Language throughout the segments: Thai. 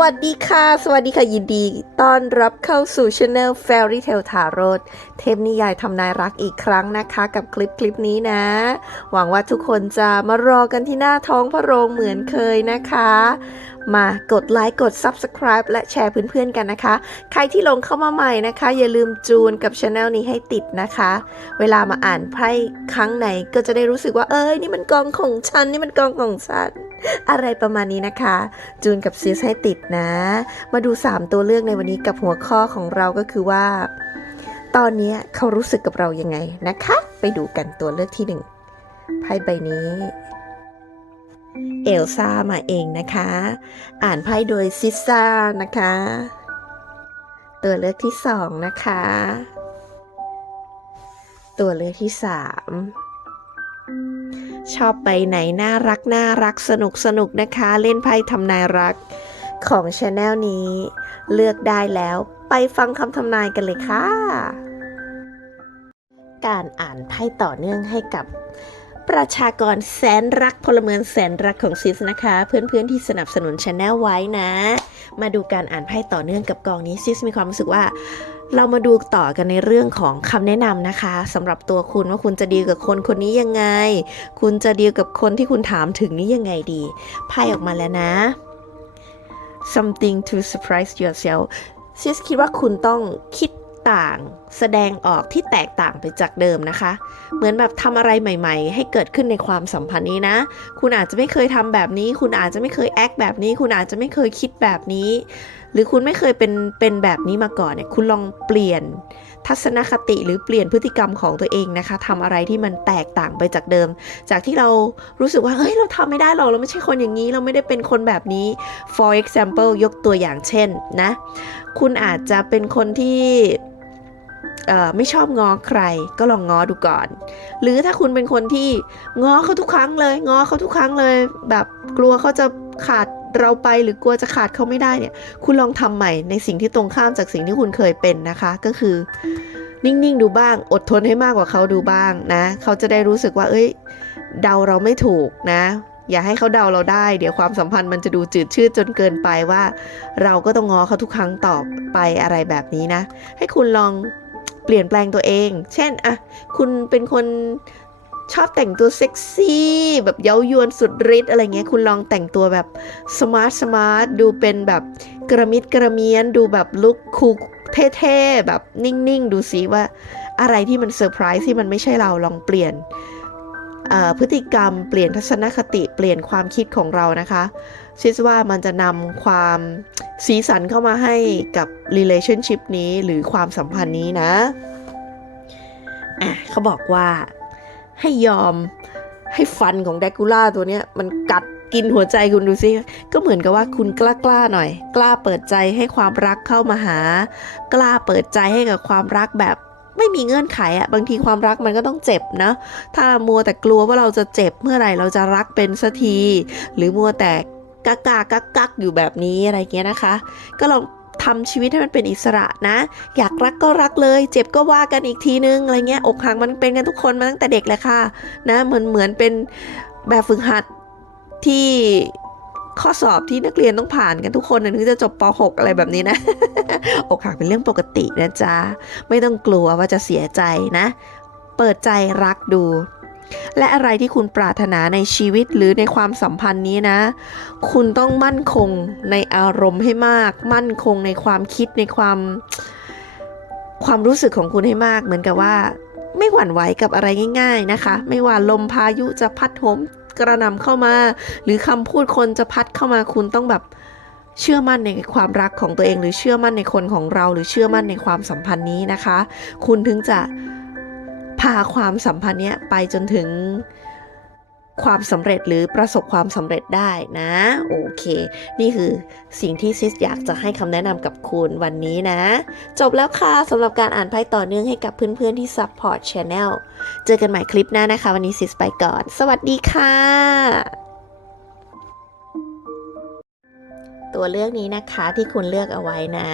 วัสดีค่ะ สวัสดีค่ะ ยินดี ต้อนรับเข้าสู่ช anel Fairy Tale Tarot เทพนิยายทำนายรักอีกครั้งนะคะ กับคลิปคลิปนี้นะ หวังว่าทุกคนจะมารอกันที่หน้าท้องพระโรงเหมือนเคยนะคะ มากดไลค์กด Subscribe และแชร์เพื่อนๆกันนะคะ ใครที่ลงเข้ามาใหม่นะคะ อย่าลืมจูนกับช anel นี้ให้ติดนะคะ เวลามาอ่านไพ่ครั้งไหนก็จะได้รู้สึกว่าเอ้ยนี่มันกองของฉันนี่มันกองของฉัน อะไรประมาณนี้นะคะ จูนกับซิสให้ติดนะ มาดู 3 ตัวเลือกในวันนี้กับหัวข้อของเราก็คือว่า ตอนนี้เขารู้สึกกับเรายังไงนะคะ ไปดูกันตัวเลือกที่หนึ่งไพ่ใบนี้เอลซ่ามาเองนะคะ อ่านไพ่โดยซิซ่านะคะ ตัวเลือกที่สองนะคะ ตัวเลือกที่สาม ชอบไปไหนน่ารักน่ารักสนุกสนุกนะคะ เล่นไพ่ทำนายรักของช anel นี้ เลือกได้แล้วไปฟังคำทำนายกันเลยค่ะ การอ่านไพ่ต่อเนื่องให้กับประชากรแสนรักพลเมืองแสนรักของซิสนะคะ เพื่อนๆที่สนับสนุนช anel ไว้นะ มาดูการอ่านไพ่ต่อเนื่องกับกองนี้ซิสมีความรู้สึกว่า เรามาดูต่อกันในเรื่องของคำแนะนำนะคะสำหรับตัวคุณว่าคุณจะดีกับคนคนนี้ยังไง คุณจะดีกับคนที่คุณถามถึงนี้ยังไงดีไพ่ออกมาแล้วนะ something to surprise yourself ซิสคิดว่าคุณต้องคิด ต่างแสดงออกที่แตกต่างไปจากเดิมนะคะ เหมือนแบบทำอะไรใหม่ๆ ให้เกิดขึ้นในความสัมพันธ์นี้นะ คุณอาจจะไม่เคยทำแบบนี้ คุณอาจจะไม่เคยแอคแบบนี้ คุณอาจจะไม่เคยคิดแบบนี้ หรือคุณไม่เคยเป็นเป็นแบบนี้มาก่อนเนี่ย คุณลองเปลี่ยนทัศนคติหรือเปลี่ยนพฤติกรรมของตัวเองนะคะทำอะไรที่มันแตกต่างไปจากเดิม จากที่เรารู้สึกว่าเฮ้ยเราทำไม่ได้หรอกเราไม่ใช่คนอย่างนี้ เราไม่ได้เป็นคนแบบนี้ for example ยกตัวอย่างเช่นนะ คุณอาจจะเป็นคนที่ ไม่ชอบงอใครก็ลองงอดูก่อน หรือถ้าคุณเป็นคนที่ง้อเขาทุกครั้งเลย ง้อเขาทุกครั้งเลย แบบกลัวเขาจะขาดเราไปหรือกลัวจะขาดเขาไม่ได้เนี่ย คุณลองทำใหม่ในสิ่งที่ตรงข้ามจากสิ่งที่คุณเคยเป็นนะคะ ก็คือ นิ่งๆดูบ้าง อดทนให้มากกว่าเขาดูบ้างนะ เขาจะได้รู้สึกว่า เอ้ย เดาเราไม่ถูกนะ อย่าให้เขาเดาเราได้ เดี๋ยวความสัมพันธ์มันจะดูจืดชืดจนเกินไปว่า เราก็ต้องง้อเขาทุกครั้งต่อไปอะไรแบบนี้นะ ให้คุณลอง ปลี่ยนแปลงตัวเอง เช่นอะคุณเป็นคนชอบแต่งตัวเซ็กซี่แบบเย้ายวนสุดฤทธิ์อะไรเงี้ย คุณลองแต่งตัวแบบสมาร์ทสมาร์ทดูเป็นแบบกระมิดกระเมียน ดูแบบลุคคูลเท่ๆ แบบนิ่ง ๆ ดูสิว่าอะไรที่มันเซอร์ไพรส์ที่มันไม่ใช่เราลองเปลี่ยน พฤติกรรม เปลี่ยนทัศนคติเปลี่ยนความคิดของเรานะคะคิดว่ามันจะนำความสีสันเข้ามาให้กับ relationship นี้หรือความสัมพันธ์นี้นะอะเขาบอกว่าให้ยอมให้ฟันของแดกูล่าตัวเนี้ยมันกัดกินหัวใจคุณดูสิก็เหมือนกับว่าคุณกล้ากล้าๆหน่อย กล้าเปิดใจให้ความรักเข้ามาหา กล้าเปิดใจให้กับความรักแบบ ไม่มีเงื่อนไขอะบางทีความรักมันก็ต้องเจ็บนะ ถ้ามัวแต่กลัวว่าเราจะเจ็บเมื่อไหร่เราจะรักเป็นสักที หรือมัวแต่กากากักกักอยู่แบบนี้อะไรเงี้ยนะคะ ก็ลองทำชีวิตให้มันเป็นอิสระนะ อยากรักก็รักเลย เจ็บก็ว่ากันอีกทีนึงอะไรเงี้ยอกหักมันเป็นกันทุกคนมาตั้งแต่เด็กแหละค่ะนะเหมือนเหมือนเป็นแบบฝึกหัดที่ ข้อสอบที่นักเรียนต้องผ่านกันทุกคนถึงจะจบป .6 อะไรแบบนี้นะ อกหักเป็นเรื่องปกตินะจ๊ะ ไม่ต้องกลัวว่าจะเสียใจนะ เปิดใจรักดู และอะไรที่คุณปรารถนาในชีวิตหรือในความสัมพันธ์นี้นะ คุณต้องมั่นคงในอารมณ์ให้มาก มั่นคงในความคิดในความ ความรู้สึกของคุณให้มาก เหมือนกับว่าไม่หวั่นไหวกับอะไรง่าย ๆนะคะ ไม่ว่าลมพายุจะพัดโหม กระนำเข้ามา หรือคำพูดคนจะพัดเข้ามาคุณต้องแบบเชื่อมั่นในความรักของตัวเอง หรือเชื่อมั่นในคนของเรา หรือเชื่อมั่นในความสัมพันธ์นี้นะคะ คุณถึงจะพาความสัมพันธ์นี้ไปจนถึง ความสำเร็จหรือประสบความสำเร็จได้นะ โอเค นี่คือสิ่งที่ซิสอยากจะให้คำแนะนำกับคุณวันนี้นะ จบแล้วค่ะสำหรับการอ่านไพ่ต่อเนื่องให้กับเพื่อนๆที่ Support Channel เจอกันใหม่คลิปหน้านะคะ วันนี้ซิสไปก่อน สวัสดีค่ะ ตัวเลือกนี้นะคะที่คุณเลือกเอาไว้นะ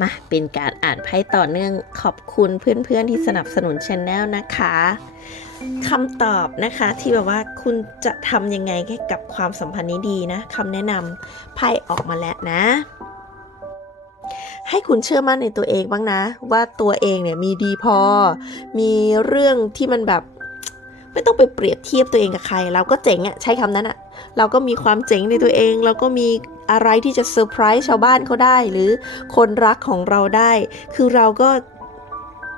มาเป็นการอ่านไพ่ต่อเนื่องขอบคุณเพื่อนๆที่สนับสนุนช anel นะคะคำตอบนะคะที่แบบว่าคุณจะทำยังไงกับความสัมพันธ์นี้ดีนะคำแนะนำไพ่ออกมาแล้วนะ ให้คุณเชื่อมั่นในตัวเองบ้างนะ ว่าตัวเองเนี่ยมีดีพอ มีเรื่องที่มันแบบ ไม่ต้องไปเปรียบเทียบตัวเองกับใคร เราก็เจ๋งอะใช้คำนั้นอะเราก็มีความเจ๋งในตัวเอง เราก็มีอะไรที่จะเซอร์ไพรส์ชาวบ้านเขาได้ หรือคนรักของเราได้ คือเราก็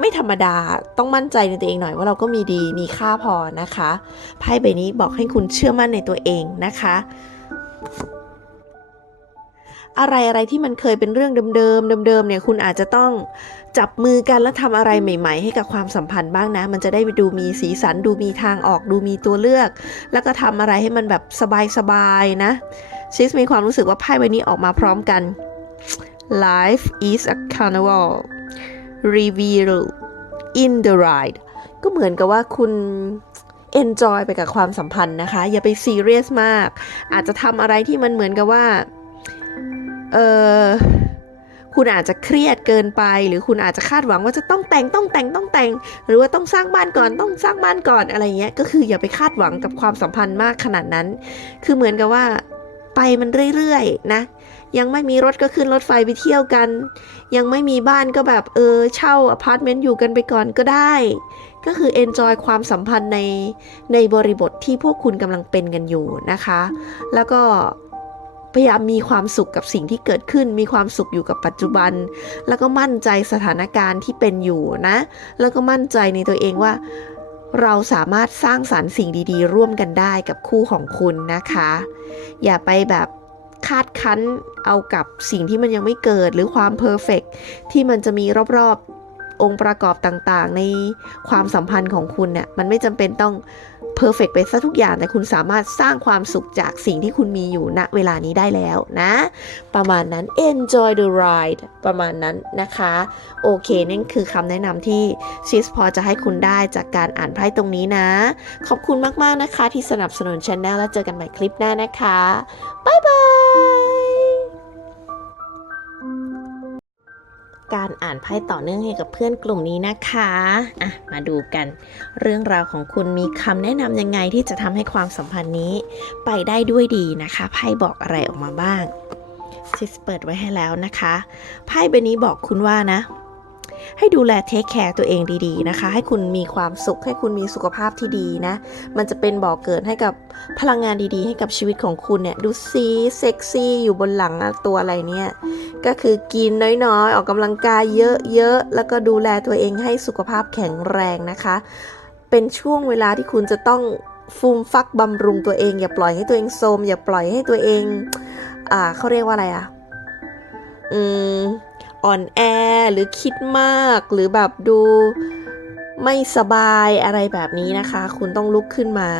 ไม่ธรรมดาต้องมั่นใจในตัวเองหน่อยว่าเราก็มีดีมีค่าพอนะคะไพ่ใบนี้บอกให้คุณเชื่อมั่นในตัวเองนะคะ อะไรอะไรที่มันเคยเป็นเรื่องเดิมๆเดิมๆเนี่ยคุณอาจจะต้องจับมือกันแล้วทำอะไรใหม่ ๆ ให้กับความสัมพันธ์บ้างนะ มันจะได้ดูมีสีสัน ดูมีทางออก ดูมีตัวเลือก แล้วก็ทำอะไรให้มันแบบสบายๆนะซิสมีความรู้สึกว่าไพ่ใบนี้ออกมาพร้อมกัน Life is a carnival reveal in the ride ก็เหมือนกับว่าคุณ enjoy ไปกับความสัมพันธ์นะคะ อย่าไปซีเรียสมาก อาจจะทำอะไรที่มันเหมือนกับว่า เออคุณอาจจะเครียดเกินไป หรือคุณอาจจะคาดหวังว่าจะต้องแต่งต้องแต่งต้องแต่ง หรือว่าต้องสร้างบ้านก่อนต้องสร้างบ้านก่อนอะไรเงี้ยก็คืออย่าไปคาดหวังกับความสัมพันธ์มากขนาดนั้น คือเหมือนกับว่าไปมันเรื่อยๆนะ ยังไม่มีรถก็ขึ้นรถไฟไปเที่ยวกัน ยังไม่มีบ้านก็แบบเออเช่าอพาร์ตเมนต์อยู่กันไปก่อนก็ได้ ก็คือ enjoy ความสัมพันธ์ในในบริบทที่พวกคุณกำลังเป็นกันอยู่นะคะ แล้วก็ พยายามมีความสุขกับสิ่งที่เกิดขึ้น มีความสุขอยู่กับปัจจุบัน แล้วก็มั่นใจสถานการณ์ที่เป็นอยู่นะ แล้วก็มั่นใจในตัวเองว่า เราสามารถสร้างสารรค์สิ่งดีๆ ร่วมกันได้กับคู่ของคุณนะคะ อย่าไปแบบคาดคั้นเอากับสิ่งที่มันยังไม่เกิดหรือความเพอร์เฟกที่มันจะมีรอบๆองค์ประกอบต่างๆ ในความสัมพันธ์ของคุณเนี่ยมันไม่จำเป็นต้อง เพอร์เฟกไปซะทุกอย่างแต่คุณสามารถสร้างความสุขจากสิ่งที่คุณมีอยู่ณเวลานี้ได้แล้วนะ ประมาณนั้น enjoy the ride ประมาณนั้นนะคะ โอเคนั่นคือคำแนะนำที่ชิสพอจะให้คุณได้จากการอ่านไพ่ตรงนี้นะ ขอบคุณมาก ๆ นะคะที่สนับสนุนช anel แล้วเจอกันใหม่คลิปหน้านะคะ บ๊ายบาย การอ่านไพ่ต่อเนื่องให้กับเพื่อนกลุ่มนี้นะคะอะมาดูกัน เรื่องราวของคุณมีคำแนะนำยังไงที่จะทำให้ความสัมพันธ์นี้ ไปได้ด้วยดีนะคะไพ่บอกอะไรออกมาบ้างซิสเปิดไว้ให้แล้วนะคะไพ่ใบนี้บอกคุณว่านะ ให้ดูแลเทคแคร์ตัวเองดี ๆ นะคะ ให้คุณมีความสุข ให้คุณมีสุขภาพที่ดีนะ มันจะเป็นบ่อกเกิดให้กับพลังงานดีๆ ให้กับชีวิตของคุณเนี่ย ดูซีเซ็กซี่อยู่บนหลังตัวอะไรเนี่ย ก็คือกินน้อยๆ ออกกำลังกายเยอะๆ แล้วก็ดูแลตัวเองให้สุขภาพแข็งแรงนะคะ เป็นช่วงเวลาที่คุณจะต้องฟูมฟักบำรุงตัวเอง อย่าปล่อยให้ตัวเองโทรมอย่าปล่อยให้ตัวเอง อ่าเขาเรียกว่าอะไรอะอืม อ่อนแอหรือคิดมากหรือแบบดูไม่สบายอะไรแบบนี้นะคะ คุณต้องลุกขึ้นมา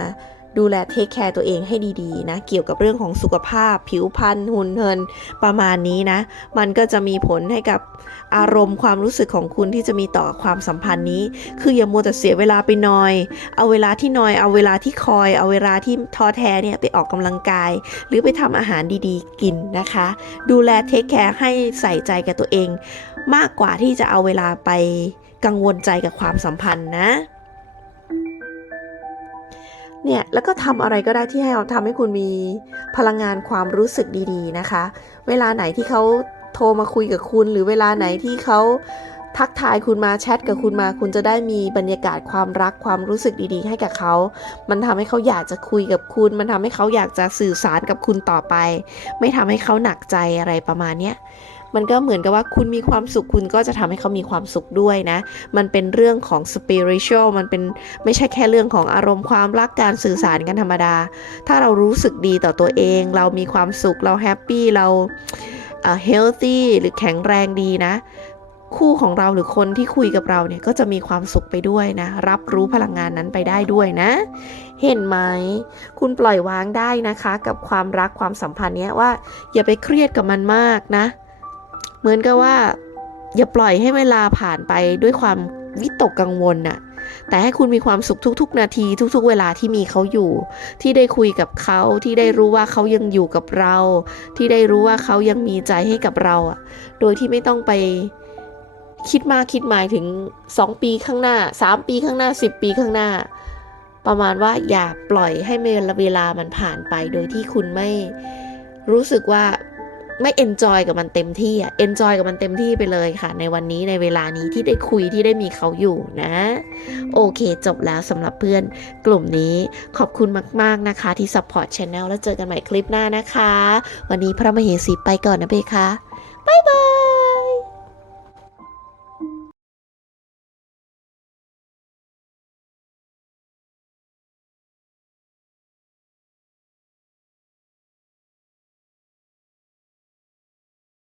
ดูแลเทคแคร์ตัวเองให้ดีๆนะเกี่ยวกับเรื่องของสุขภาพ ผิวพรรณหุ่นเหินประมาณนี้นะ มันก็จะมีผลให้กับอารมณ์ความรู้สึกของคุณที่จะมีต่อความสัมพันธ์นี้ คืออย่ามัวแต่เสียเวลาไปนอย เอาเวลาที่นอย เอาเวลาที่คอย เอาเวลาที่ท้อแท้เนี่ยไปออกกำลังกาย หรือไปทำอาหารดีๆ กินนะคะ ดูแลเทคแคร์ให้ใส่ใจกับตัวเอง มากกว่าที่จะเอาเวลาไปกังวลใจกับความสัมพันธ์นะ เนี่ยแล้วก็ทำอะไรก็ได้ที่ให้เราทำให้คุณมีพลังงานความรู้สึกดีๆนะคะ เวลาไหนที่เขาโทรมาคุยกับคุณ หรือเวลาไหนที่เขาทักทายคุณมาแชทกับคุณมา คุณจะได้มีบรรยากาศความรักความรู้สึกดีๆ ให้กับเขา มันทำให้เขาอยากจะคุยกับคุณ มันทำให้เขาอยากจะสื่อสารกับคุณต่อไป ไม่ทำให้เขาหนักใจอะไรประมาณเนี้ย มันก็เหมือนกับว่าคุณมีความสุขคุณก็จะทำให้เขามีความสุขด้วยนะ มันเป็นเรื่องของ spiritual มันเป็นไม่ใช่แค่เรื่องของอารมณ์ความรักการสื่อสารกันธรรมดา ถ้าเรารู้สึกดีต่อตัวเอง เรามีความสุขเราแฮปปี้เราเอ่อ healthy หรือแข็งแรงดีนะ คู่ของเราหรือคนที่คุยกับเราเนี่ยก็จะมีความสุขไปด้วยนะ รับรู้พลังงานนั้นไปได้ด้วยนะ เห็นไหม คุณปล่อยวางได้นะคะ กับความรักความสัมพันธ์เนี้ยว่า อย่าไปเครียดกับมันมากนะ เหมือนกับว่า อย่าปล่อยให้เวลาผ่านไปด้วยความวิตกกังวลน่ะ แต่ให้คุณมีความสุขทุก ๆ นาทีทุก ๆ เวลาที่มีเขาอยู่ ที่ได้คุยกับเขาที่ได้รู้ว่าเขายังอยู่กับเรา ที่ได้รู้ว่าเขายังมีใจให้กับเราอะ โดยที่ไม่ต้องไปคิดมากคิดหมายถึง 2 ปีข้างหน้า 3 ปีข้างหน้า 10 ปีข้างหน้า ประมาณว่าอย่าปล่อยให้เวลามันผ่านไป โดยที่คุณไม่รู้สึกว่า ไม่เอนจอยกับมันเต็มที่อะเอนจอยกับมันเต็มที่ไปเลยค่ะ ในวันนี้ในเวลานี้ที่ได้คุยที่ได้มีเขาอยู่นะ โอเค จบแล้วสำหรับเพื่อนกลุ่มนี้ขอบคุณมาก ๆนะคะ ที่ support channel แล้วเจอกันใหม่คลิปหน้านะคะ วันนี้พระมเหสีไปก่อนนะเพคะ บ๊ายบาย